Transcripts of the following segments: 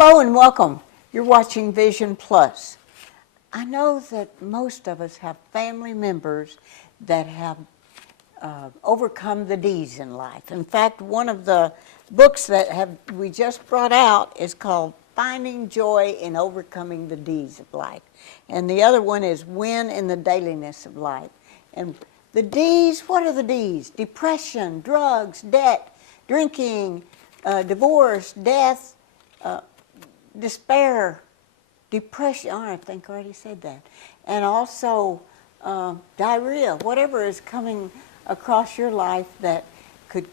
Hello and welcome. You're watching Vision Plus. I know that most of us have family members that have overcome the D's in life. In fact, one of the books that we just brought out is called Finding Joy in Overcoming the D's of Life. And the other one is Win in the Dailiness of Life. And the D's, what are the D's? Depression, drugs, debt, drinking, divorce, death, despair, depression, I think I already said that, and also diarrhea, whatever is coming across your life that could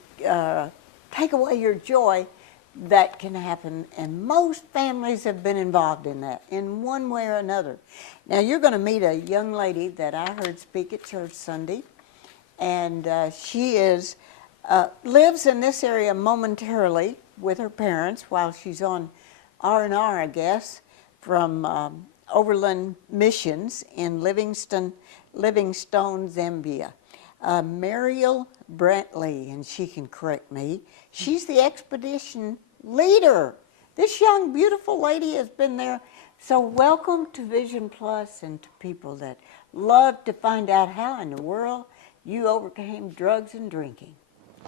take away your joy, that can happen. And most families have been involved in that in one way or another. Now you're going to meet a young lady that I heard speak at church Sunday, and she lives in this area momentarily with her parents while she's on R&R, I guess, from Overland Missions in Livingstone, Zambia. Mariel Brantley, and she can correct me, she's the expedition leader. This young, beautiful lady has been there. So welcome to Vision Plus and to people that love to find out how in the world you overcame drugs and drinking.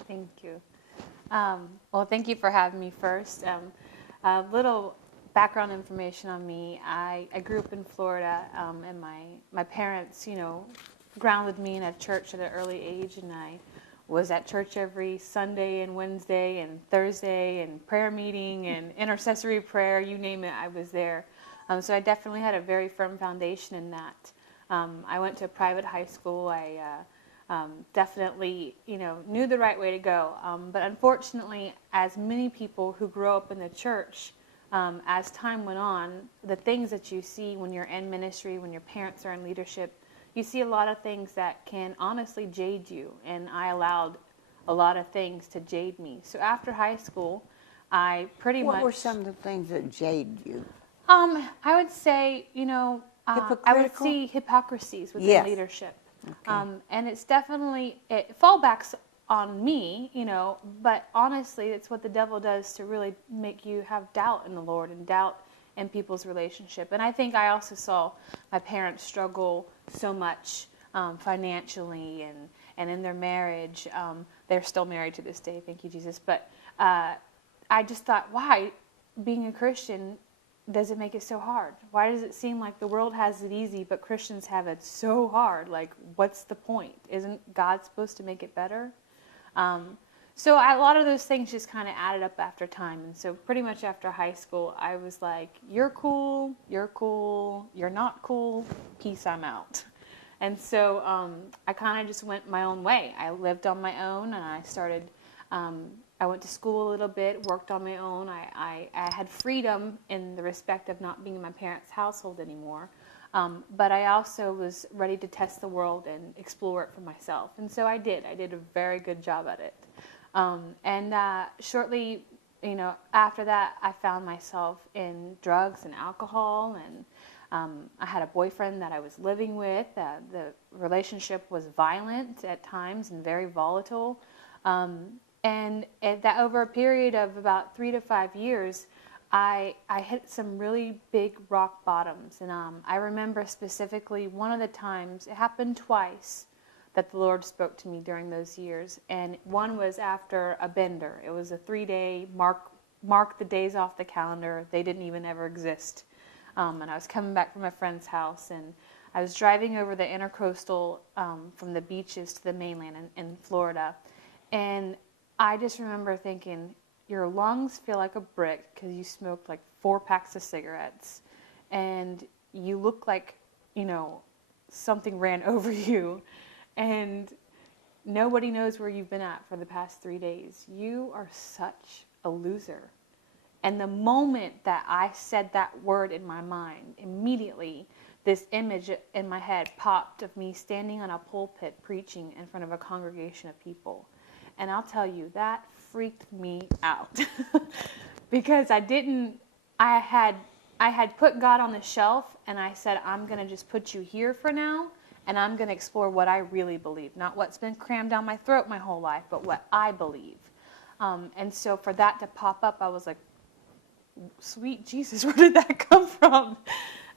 Thank you. Well, thank you for having me first. A little background information on me. I grew up in Florida, and my parents, grounded me in a church at an early age, and I was at church every Sunday and Wednesday and Thursday and prayer meeting and intercessory prayer, you name it, I was there. So I definitely had a very firm foundation in that. I went to a private high school. I definitely, knew the right way to go. But unfortunately, as many people who grow up in the church, as time went on, the things that you see when you're in ministry, when your parents are in leadership, you see a lot of things that can honestly jade you. And I allowed a lot of things to jade me. So after high school, I pretty much... What were some of the things that jaded you? I would say, I would see hypocrisies within leadership. Okay. And it's definitely, it fallbacks on me, but honestly, it's what the devil does to really make you have doubt in the Lord and doubt in people's relationship. And I think I also saw my parents struggle so much financially and in their marriage. They're still married to this day, thank you, Jesus. But I just thought, why, being a Christian, does it make it so hard? Why does it seem like the world has it easy, but Christians have it so hard? Like, what's the point? Isn't God supposed to make it better? So a lot of those things just kind of added up after time. And so pretty much after high school, I was like, you're cool, you're not cool, peace, I'm out. And so I kind of just went my own way. I lived on my own, and I started... I went to school a little bit, worked on my own. I had freedom in the respect of not being in my parents' household anymore. But I also was ready to test the world and explore it for myself. And so I did. I did a very good job at it. And shortly, after that, I found myself in drugs and alcohol. And I had a boyfriend that I was living with. The relationship was violent at times and very volatile. And that over a period of about 3 to 5 years, I hit some really big rock bottoms. And I remember specifically one of the times, it happened twice, that the Lord spoke to me during those years. And one was after a bender. It was a 3-day, mark the days off the calendar. They didn't even ever exist. And I was coming back from a friend's house, and I was driving over the intercoastal from the beaches to the mainland in Florida. And I just remember thinking, your lungs feel like a brick because you smoked like 4 packs of cigarettes, and you look like, something ran over you, and nobody knows where you've been at for the past 3 days. You are such a loser. And the moment that I said that word in my mind, immediately this image in my head popped of me standing on a pulpit preaching in front of a congregation of people. And I'll tell you, that freaked me out because I had put God on the shelf, and I said, I'm going to just put you here for now, and I'm going to explore what I really believe, not what's been crammed down my throat my whole life, but what I believe. And so for that to pop up, I was like, sweet Jesus, where did that come from?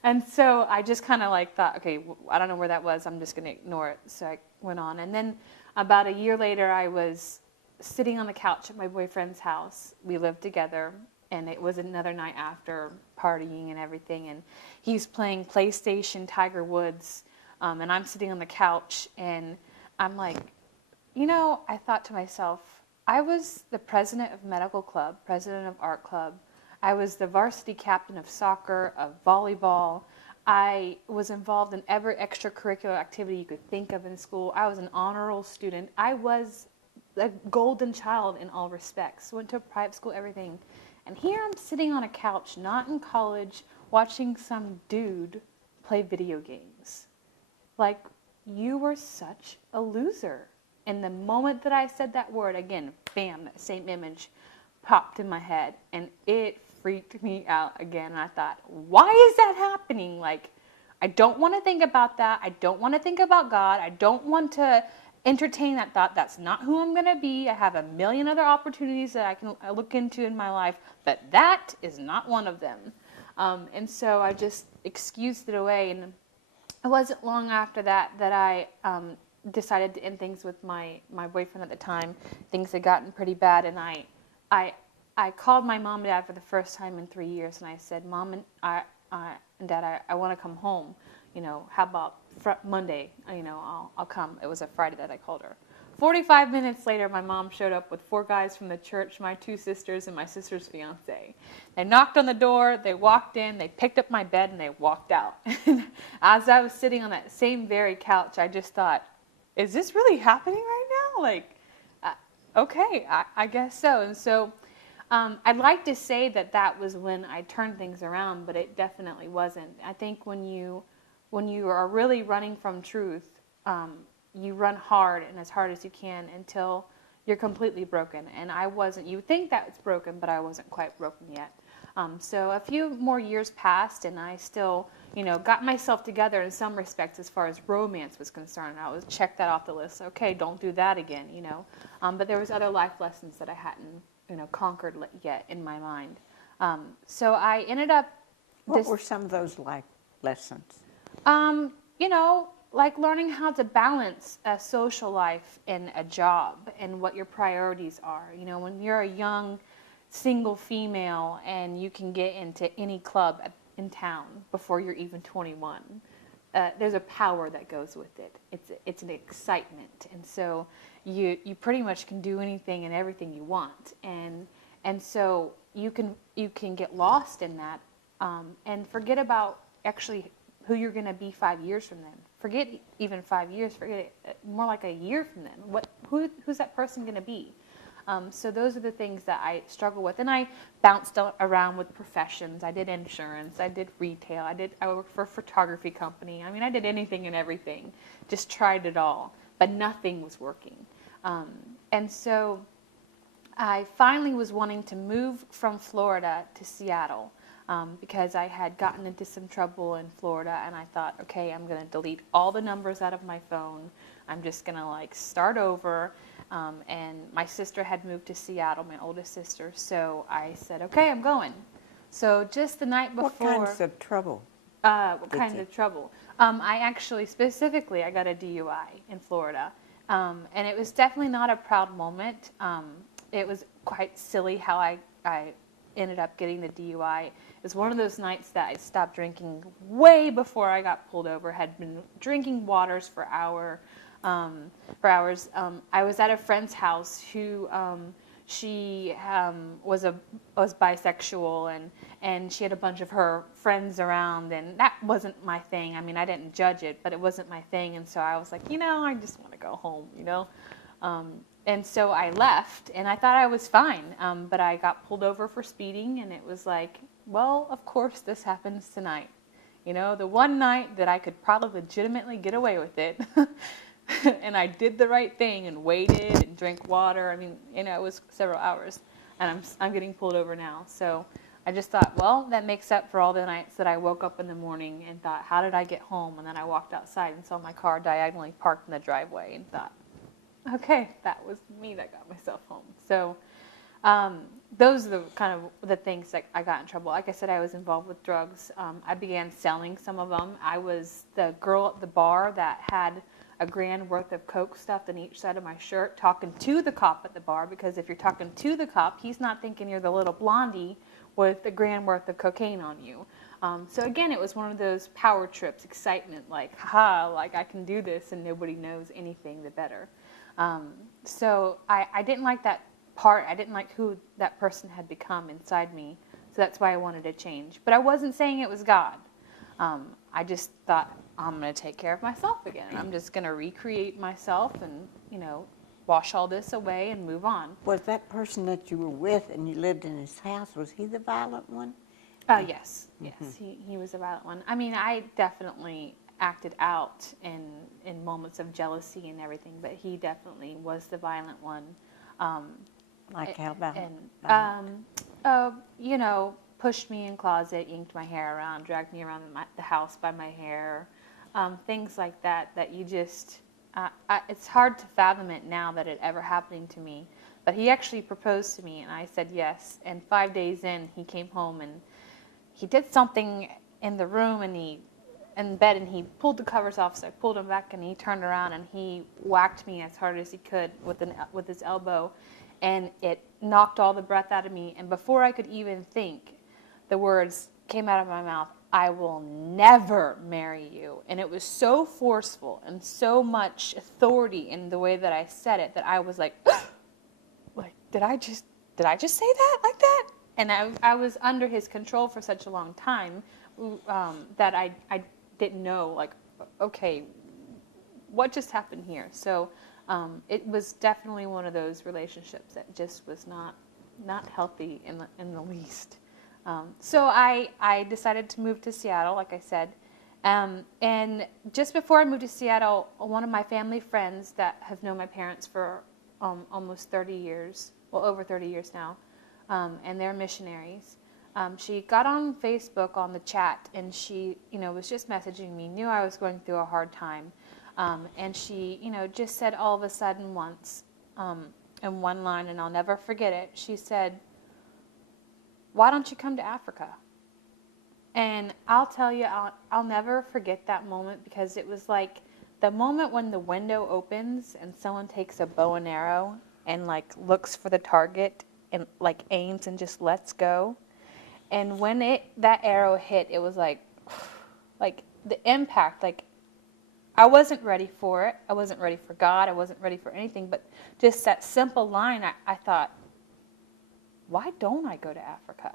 And so I just kind of like thought, okay, I don't know where that was. I'm just going to ignore it. So I went on. And then about a year later, I was sitting on the couch at my boyfriend's house. We lived together, and it was another night after partying and everything. And he's playing PlayStation Tiger Woods, and I'm sitting on the couch, and I'm like, I thought to myself, I was the president of medical club, president of art club. I was the varsity captain of soccer, of volleyball. I was involved in every extracurricular activity you could think of in school. I was an honor roll student. I was a golden child in all respects. Went to a private school, everything. And here I'm sitting on a couch, not in college, watching some dude play video games. Like, you were such a loser. And the moment that I said that word, again, bam, that same image popped in my head, and it freaked me out again. And I thought, why is that happening? Like, I don't want to think about that. I don't want to think about God. I don't want to entertain that thought. That's not who I'm going to be. I have a million other opportunities that I can look into in my life, but that is not one of them. And so I just excused it away. And it wasn't long after that that I decided to end things with my boyfriend at the time. Things had gotten pretty bad, and I called my mom and dad for the first time in 3 years, and I said, Mom and Dad, I want to come home. How about Monday? I'll come. It was a Friday that I called her. 45 minutes later, my mom showed up with 4 guys from the church, my 2 sisters, and my sister's fiance. They knocked on the door, they walked in, they picked up my bed, and they walked out. As I was sitting on that same very couch, I just thought, is this really happening right now? Like, okay, I guess so. And so I'd like to say that was when I turned things around, but it definitely wasn't. I think when you are really running from truth, you run hard and as hard as you can until you're completely broken. And I wasn't. You would think that it's broken, but I wasn't quite broken yet. So a few more years passed, and I still, got myself together in some respects as far as romance was concerned. I would check that off the list. Okay, don't do that again, But there was other life lessons that I hadn't, conquered yet in my mind. So I ended up. What were some of those life lessons? Like learning how to balance a social life and a job and what your priorities are. When you're a young single female and you can get into any club in town before you're even 21, there's a power that goes with it. It's an excitement, and so you pretty much can do anything and everything you want, and so you can get lost in that and forget about actually who you're going to be 5 years from then. Forget even 5 years. Forget it, more like a year from then. Who's that person going to be? So those are the things that I struggle with. And I bounced around with professions. I did insurance. I did retail. I worked for a photography company. I mean, I did anything and everything. Just tried it all. But nothing was working. And so I finally was wanting to move from Florida to Seattle because I had gotten into some trouble in Florida. And I thought, okay, I'm going to delete all the numbers out of my phone. I'm just going to start over. And my sister had moved to Seattle, my oldest sister. So I said, okay, I'm going. So just the night before. What kinds of trouble? What kinds of trouble? I actually, specifically, I got a DUI in Florida. And it was definitely not a proud moment. It was quite silly how I ended up getting the DUI. It was one of those nights that I stopped drinking way before I got pulled over, had been drinking waters for hours. I was at a friend's house who she was bisexual, and she had a bunch of her friends around, and that wasn't my thing. I mean, I didn't judge it, but it wasn't my thing, and so I was like, I just want to go home, and so I left, and I thought I was fine, but I got pulled over for speeding, and it was like, well, of course this happens tonight, the one night that I could probably legitimately get away with it. And I did the right thing and waited and drank water. I mean, it was several hours, and I'm getting pulled over now. So I just thought, well, that makes up for all the nights that I woke up in the morning and thought, how did I get home? And then I walked outside and saw my car diagonally parked in the driveway and thought, okay, that was me that got myself home. So Those are the kind of the things that I got in trouble. Like I said, I was involved with drugs. I began selling some of them. I was the girl at the bar that had a grand worth of Coke stuffed on each side of my shirt, talking to the cop at the bar, because if you're talking to the cop, he's not thinking you're the little blondie with a grand worth of cocaine on you. So again, it was one of those power trips, excitement, like, haha, like I can do this and nobody knows anything the better. So I didn't like that part. I didn't like who that person had become inside me. So that's why I wanted to change. But I wasn't saying it was God. I just thought, I'm going to take care of myself again. And I'm just going to recreate myself and, wash all this away and move on. Was that person that you were with and you lived in his house, was he the violent one? Yes. Yes, he was a violent one. I mean, I definitely acted out in moments of jealousy and everything, but he definitely was the violent one. Like how about? And, pushed me in closet, yanked my hair around, dragged me around the house by my hair, things like that you just, it's hard to fathom it now that it ever happening to me. But he actually proposed to me and I said yes. And 5 days in, he came home and he did something in the room in bed and he pulled the covers off. So I pulled him back and he turned around and he whacked me as hard as he could with his elbow. And it knocked all the breath out of me. And before I could even think, the words came out of my mouth, I will never marry you. And it was so forceful and so much authority in the way that I said it that I was like, did I just say that like that? And I was under his control for such a long time that I didn't know, like, okay, what just happened here? So it was definitely one of those relationships that just was not healthy in the least. So I decided to move to Seattle, like I said. And just before I moved to Seattle, one of my family friends that have known my parents for almost 30 years, well, over 30 years now, and they're missionaries. She got on Facebook on the chat, and she, was just messaging me, knew I was going through a hard time. And she, just said all of a sudden once, in one line, and I'll never forget it, she said, why don't you come to Africa? And I'll tell you, I'll never forget that moment, because it was like the moment when the window opens and someone takes a bow and arrow and like looks for the target and like aims and just lets go. And when that arrow hit, it was like the impact, like I wasn't ready for it. I wasn't ready for God. I wasn't ready for anything. But just that simple line, I thought, why don't I go to Africa?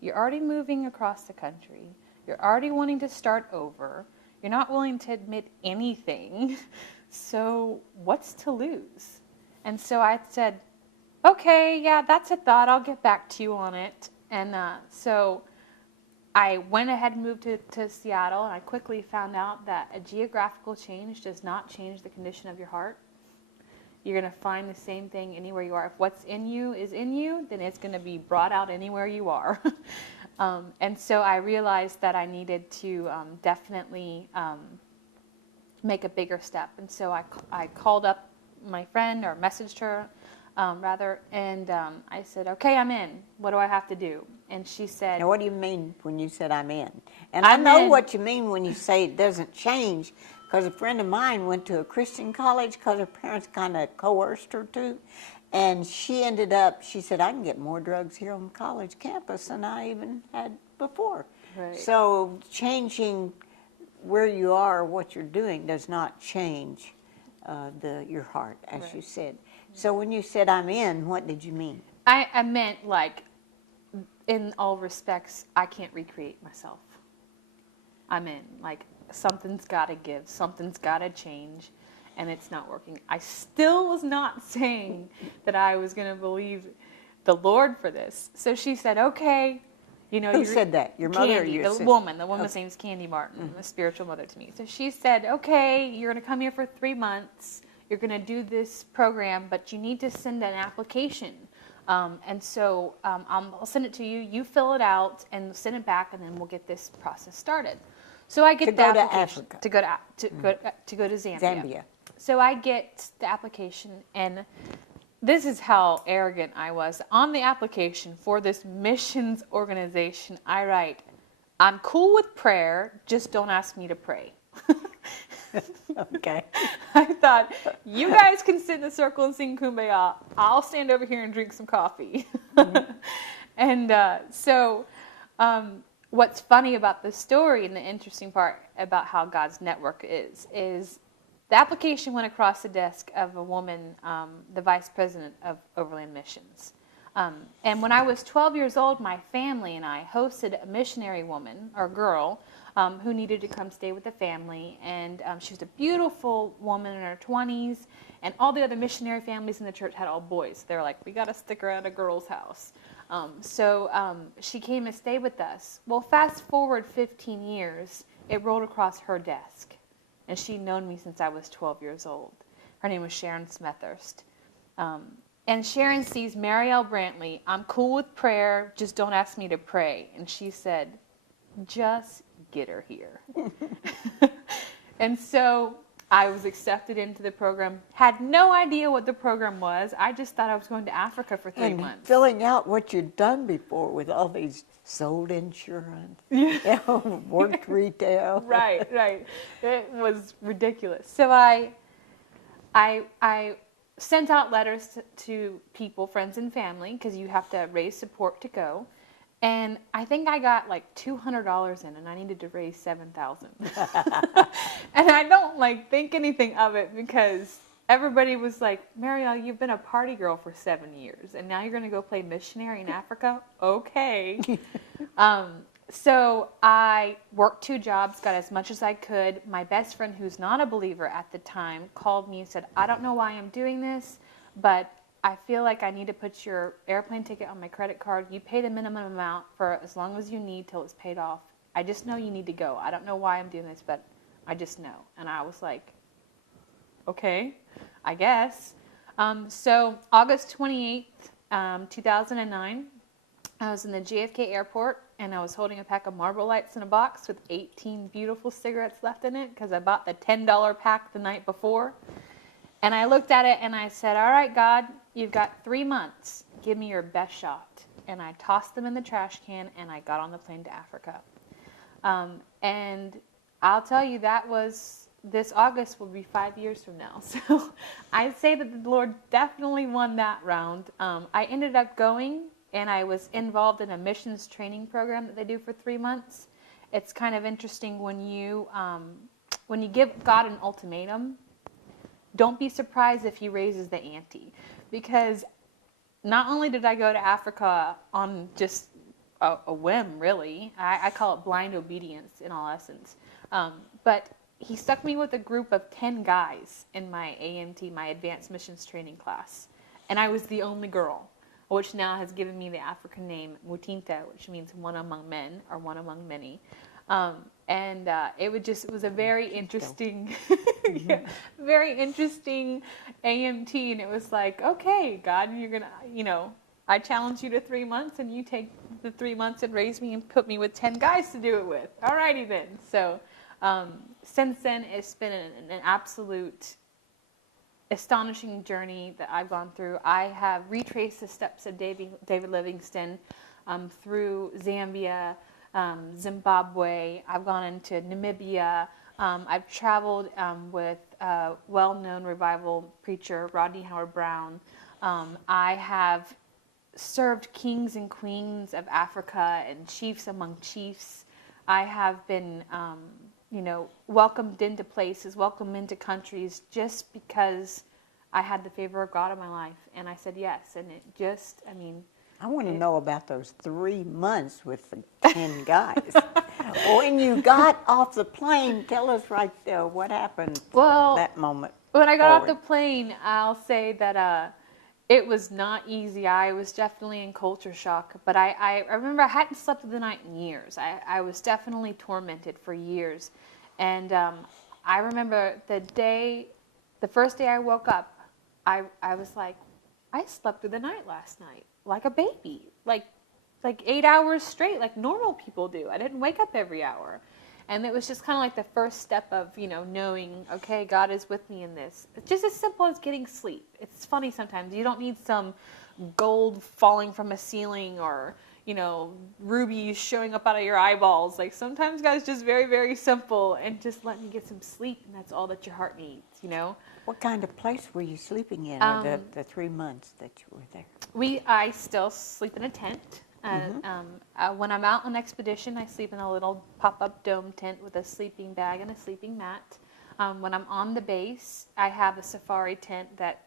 You're already moving across the country. You're already wanting to start over. You're not willing to admit anything. So what's to lose? And so I said, okay, yeah, that's a thought. I'll get back to you on it. And so I went ahead and moved to Seattle, and I quickly found out that a geographical change does not change the condition of your heart. You're going to find the same thing anywhere you are. If what's in you is in you, then it's going to be brought out anywhere you are. And so I realized that I needed to definitely make a bigger step. And so I called up my friend, or messaged her, rather, and I said, okay, I'm in. What do I have to do? And she said... Now, what do you mean when you said I'm in? And I know what you mean when you say it doesn't change, because a friend of mine went to a Christian college because her parents kind of coerced her to, and she ended up, she said, I can get more drugs here on the college campus than I even had before. Right. So changing where you are, what you're doing, does not change your heart, as you said. So when you said I'm in, what did you mean? I meant, like, in all respects, I can't recreate myself. I'm in. Like, something's got to give. Something's got to change. And it's not working. I still was not saying that I was going to believe the Lord for this. So she said, okay. Who said that? Your mother or your sister? The woman. The woman's name's Candy Martin, a spiritual mother to me. So she said, okay, you're going to come here for 3 months. You're going to do this program, but you need to send an application. And so I'll send it to you. You fill it out and send it back, and then we'll get this process started. So I get the application to go to Zambia. So I get the application, and this is how arrogant I was. On the application for this missions organization, I write, I'm cool with prayer, just don't ask me to pray. Okay. I thought, you guys can sit in a circle and sing Kumbaya. I'll stand over here and drink some coffee. Mm-hmm. And so what's funny about this story and the interesting part about how God's network is the application went across the desk of a woman, the vice president of Overland Missions. And when I was 12 years old, my family and I hosted a missionary woman, or girl, who needed to come stay with the family. And she was a beautiful woman in her 20s. And all the other missionary families in the church had all boys. They were like, we got to stick her at a girl's house. So she came and stayed with us. Well, fast forward 15 years, it rolled across her desk. And she'd known me since I was 12 years old. Her name was Sharon Smethurst. And Sharon sees Marielle Brantley. I'm cool with prayer, just don't ask me to pray. And she said, just get her here. And so I was accepted into the program, had no idea what the program was. I just thought I was going to Africa for 3 months. Filling out what you'd done before with all these sold insurance, worked retail. Right. It was ridiculous. So I sent out letters to people, friends and family, because you have to raise support to go. And I think I got like $200 in, and I needed to raise $7,000. And I don't think anything of it, because everybody was like, Marielle, you've been a party girl for 7 years, and now you're going to go play missionary in Africa? Okay. So I worked 2 jobs, got as much as I could. My best friend, who's not a believer at the time, called me and said, I don't know why I'm doing this, but I feel like I need to put your airplane ticket on my credit card. You pay the minimum amount for as long as you need till it's paid off. I just know you need to go. I don't know why I'm doing this, but I just know. And I was like, okay, I guess. So August 28th, 2009, I was in the JFK airport, and I was holding a pack of Marlboro Lights in a box with 18 beautiful cigarettes left in it, because I bought the $10 pack the night before. And I looked at it and I said, all right, God, you've got 3 months. Give me your best shot. And I tossed them in the trash can, and I got on the plane to Africa. And I'll tell you, this August will be 5 years from now. So I'd say that the Lord definitely won that round. I ended up going, and I was involved in a missions training program that they do for 3 months. It's kind of interesting when you give God an ultimatum. Don't be surprised if he raises the ante, because not only did I go to Africa on just a whim, really. I call it blind obedience in all essence. But he stuck me with a group of 10 guys in my AMT, my Advanced Missions Training class. And I was the only girl, which now has given me the African name Mutinta, which means one among men, or one among many. It was a very interesting, very interesting AMT. And it was like, okay, God, you're going to, I challenge you to 3 months, and you take the 3 months and raise me and put me with 10 guys to do it with. All righty then. So since then, it's been an absolute astonishing journey that I've gone through. I have retraced the steps of David Livingstone through Zambia, Zimbabwe. I've gone into Namibia. I've traveled with well-known revival preacher Rodney Howard-Browne. I have served kings and queens of Africa and chiefs among chiefs. I have been, welcomed into places, welcomed into countries just because I had the favor of God in my life. And I said yes. And it just, I want to know about those 3 months with the 10 guys. When you got off the plane, tell us right there what happened that moment. When I got off the plane, I'll say that it was not easy. I was definitely in culture shock. But I remember I hadn't slept through the night in years. I was definitely tormented for years. And I remember the first day I woke up, I was like, I slept through the night last night like a baby, like 8 hours straight, like normal people do. I didn't wake up every hour. And it was just kind of like the first step of, knowing, okay, God is with me in this. It's just as simple as getting sleep. It's funny sometimes. You don't need some gold falling from a ceiling or, rubies showing up out of your eyeballs. Like sometimes God's just very, very simple and just let me get some sleep, and that's all that your heart needs, What kind of place were you sleeping in the 3 months that you were there? I still sleep in a tent. When I'm out on expedition, I sleep in a little pop-up dome tent with a sleeping bag and a sleeping mat. When I'm on the base, I have a safari tent that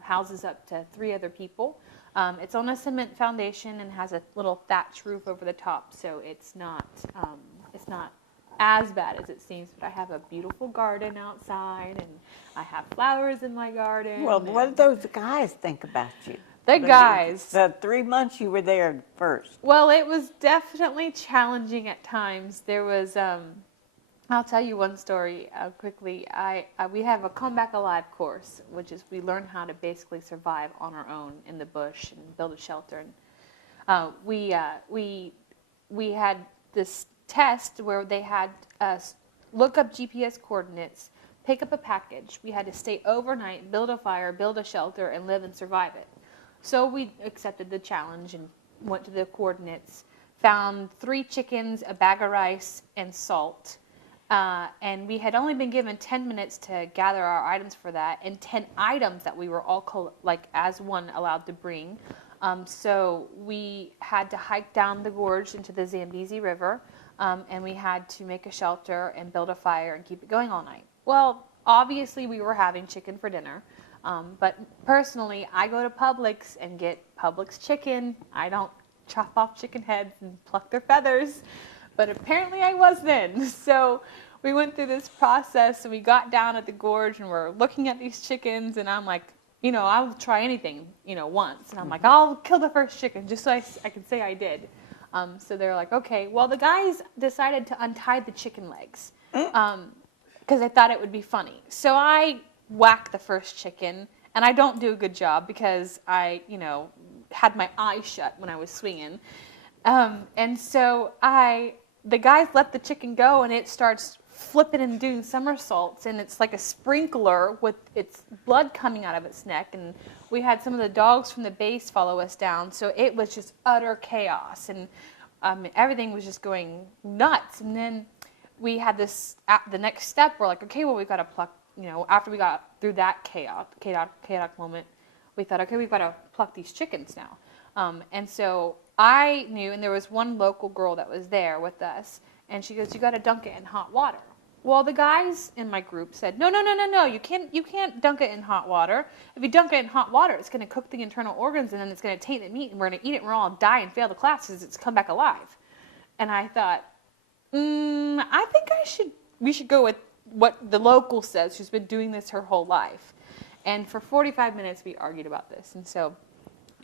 houses up to 3 other people. It's on a cement foundation and has a little thatch roof over the top, so it's not as bad as it seems. But I have a beautiful garden outside, and I have flowers in my garden. Well, what did those guys think about you? The guys. The 3 months you were there first. Well, it was definitely challenging at times. There was, I'll tell you one story quickly. We have a Come Back Alive course, which is we learn how to basically survive on our own in the bush and build a shelter. And we had this test where they had us look up GPS coordinates, pick up a package. We had to stay overnight, build a fire, build a shelter, and live and survive it. So we accepted the challenge and went to the coordinates, found 3 chickens, a bag of rice, and salt. And we had only been given 10 minutes to gather our items for that, and 10 items that we were all as one allowed to bring. So we had to hike down the gorge into the Zambezi River, and we had to make a shelter and build a fire and keep it going all night. Well, obviously we were having chicken for dinner. But personally, I go to Publix and get Publix chicken. I don't chop off chicken heads and pluck their feathers, but apparently I was then. So we went through this process, and we got down at the gorge, and we're looking at these chickens, and I'm like, I'll try anything, once. And I'm like, I'll kill the first chicken just so I can say I did. So they're like, okay. Well, the guys decided to untie the chicken legs because they thought it would be funny. So I whack the first chicken, and I don't do a good job because I, had my eyes shut when I was swinging. And so the guys let the chicken go, and it starts flipping and doing somersaults, and it's like a sprinkler with its blood coming out of its neck. And we had some of the dogs from the base follow us down, so it was just utter chaos, and everything was just going nuts. And then we had the next step, we're like, okay, well, we've got to pluck. After we got through that chaotic moment, we thought, okay, we've got to pluck these chickens now. And so I knew, and there was one local girl that was there with us, and she goes, you got to dunk it in hot water. Well, the guys in my group said, no, you can't dunk it in hot water. If you dunk it in hot water, it's going to cook the internal organs, and then it's going to taint the meat, and we're going to eat it, and we're all die and fail the class because it's come back alive. And I thought, I think we should go with what the local says. She's been doing this her whole life. And for 45 minutes we argued about this. And so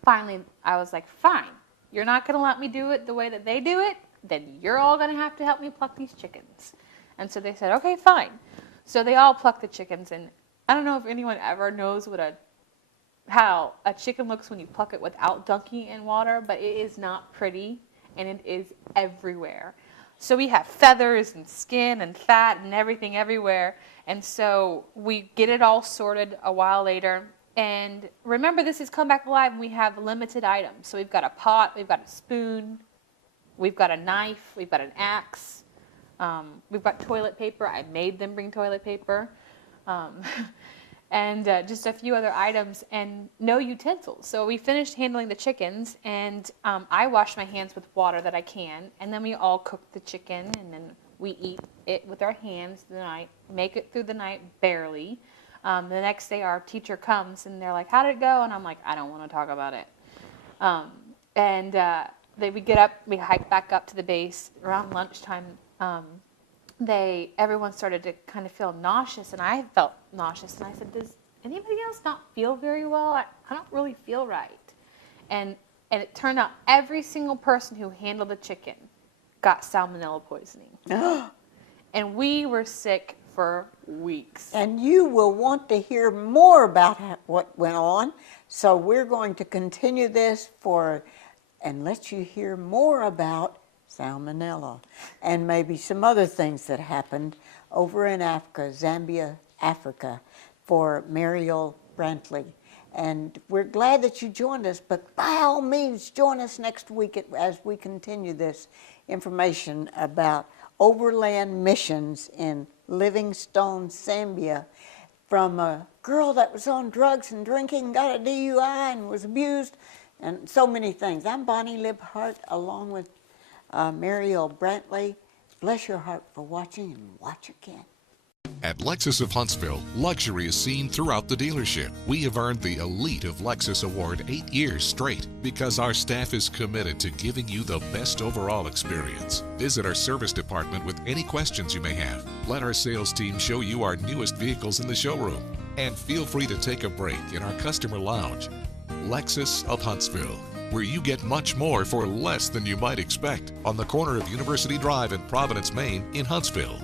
finally I was like, fine, you're not going to let me do it the way that they do it, then you're all going to have to help me pluck these chickens. And so they said, okay, fine. So they all plucked the chickens, and I don't know if anyone ever knows how a chicken looks when you pluck it without dunking it in water, but it is not pretty, and it is everywhere. So we have feathers and skin and fat and everything everywhere. And so we get it all sorted a while later. And remember, this is Come Back Alive, and we have limited items. So we've got a pot, we've got a spoon, we've got a knife, we've got an axe, we've got toilet paper. I made them bring toilet paper. And just a few other items, and no utensils. So we finished handling the chickens, and I wash my hands with water that I can, and then we all cook the chicken, and then we eat it with our hands the night, make it through the night barely. The next day our teacher comes, and they're like, how did it go? And I'm like, I don't want to talk about it. Then we get up, we hike back up to the base. Around lunchtime, everyone started to kind of feel nauseous, and I felt nauseous, and I said, does anybody else not feel very well? I don't really feel right. And it turned out every single person who handled the chicken got salmonella poisoning. And we were sick for weeks. And you will want to hear more about what went on, so we're going to continue this and let you hear more about salmonella, and maybe some other things that happened over in Africa, Zambia, Africa, for Mariel Brantley. And we're glad that you joined us, but by all means, join us next week as we continue this information about overland missions in Livingstone, Zambia, from a girl that was on drugs and drinking, got a DUI and was abused, and so many things. I'm Bonnie Libhart, along with Mariel Brantley. Bless your heart for watching, and watch again. At Lexus of Huntsville, luxury is seen throughout the dealership. We have earned the Elite of Lexus Award 8 years straight because our staff is committed to giving you the best overall experience. Visit our service department with any questions you may have. Let our sales team show you our newest vehicles in the showroom. And feel free to take a break in our customer lounge. Lexus of Huntsville, where you get much more for less than you might expect, on the corner of University Drive and Providence, Maine in Huntsville.